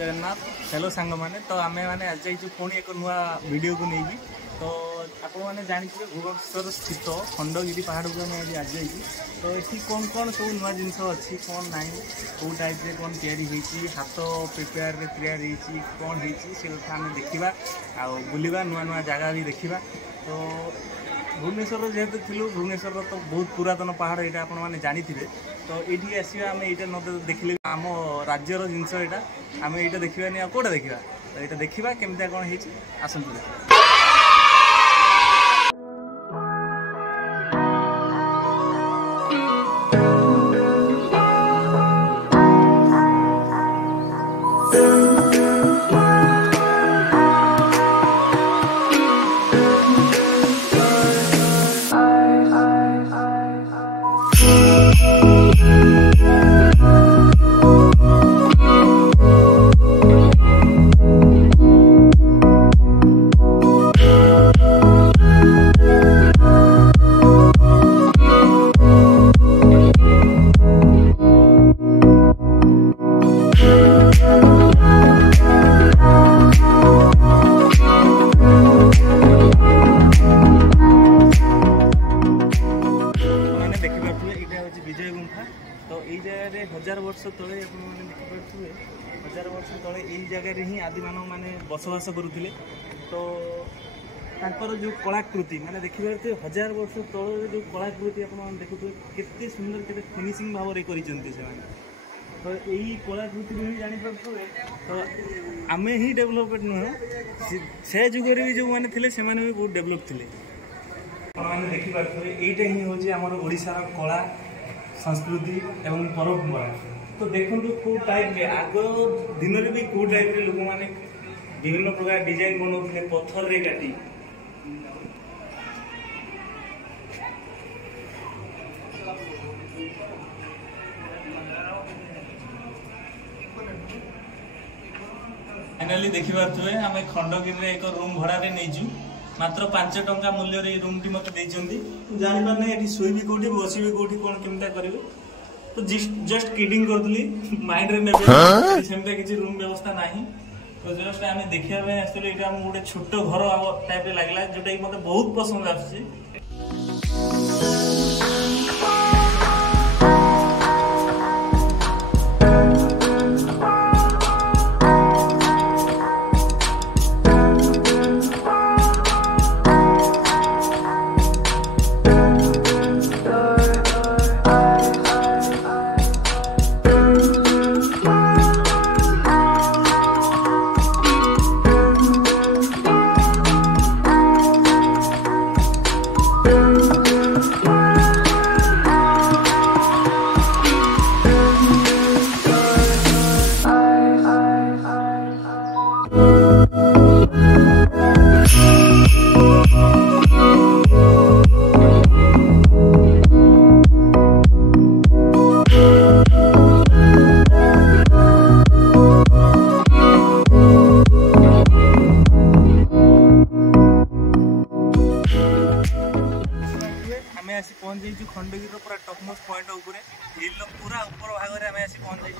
Jagannath hello सांग मैंने तो आम मैंने आज जाइए पुणी एक नुआ वीडियो को लेकिन तो आपण मैंने जानते भुवनेश्वर स्थित खंडगिरी पहाड़ को आम आज जाइए तो ये कौन कौन सब नुआ जिनस अच्छी कौन ना कौ टाइप रे कौन या हाथ प्रिपेयर तैयारी कौन से कथा आम देखा आ बुलवा नुआ नुआ जगह भी देखा तो भुवनेश्वर जेहेतु थिलु भुवनेश्वर तो बहुत पुरातन पहाड़ यहाँ आपण मैंने जानी तो ये आसवा आम यहाँ न देखिले आम राज्यर जिनस यहाँ आम यहाँ देखा कौटा देखा तो यहाँ देखा केमती कौन हो आसतु विजय गुंफा तो यही जगह 1000 वर्ष तले देखिपे 1000 वर्ष तले यही जगह ही आदि मानव मैंने बसवास करुले तो तांकर जो कलाकृति माने देखिए 1000 वर्ष तल जो कलाकृति आप देखुए केते सुंदर केते फिनिशिंग भाव में करिसेंती से तो यही कलाकृति भी जानीपे तो आम ही डेभलपमेंट नुह से जुगे भी जो मैंने थे से भी बहुत डेभलप थे मैंने देखिपे यहीटा ही हूँ आम ओडिशार कला संस्कृति एवं परंपरा तो देखो कौ टाइप आग दिन में भी कौ टाइप लोक मैंने विभिन्न प्रकार डिजाइन बनाते पत्थर रे काटी फाइनाली देखिपे आम खंडगिरी एक रूम भड़ा नहीं मात्र 5 टंका मूल्य रूम टी मत जानी पारना ये शोबी कौटी बसबी कौटी कौन केमता करेंगे तो जस्ट किडिंग करी माइंड रे सेमता किसी रूम व्यवस्था ना तो जस्ट आम देखा आसलु ये गोटे छोट घर टाइप लगला जोटा कि मत बहुत पसंद आसुची पहुँच जाइए खंडगिरी पूरा टॉपमोस्ट पॉइंट हिल पूरा ऊपर भाग में आम आसी पहुँच जाइए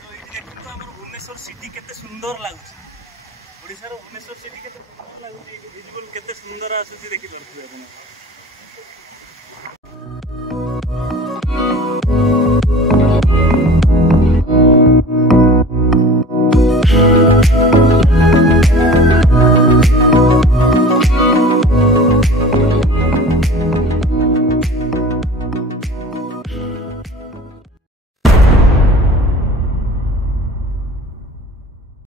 तो ये देखो आम भुवनेश्वर सिटी केते सुंदर लगुच ओडिशार भुवनेश्वर सिटी केते सुंदर लगुच विजुअल केते सुंदर आसुची देखि पारुथिबे आपण।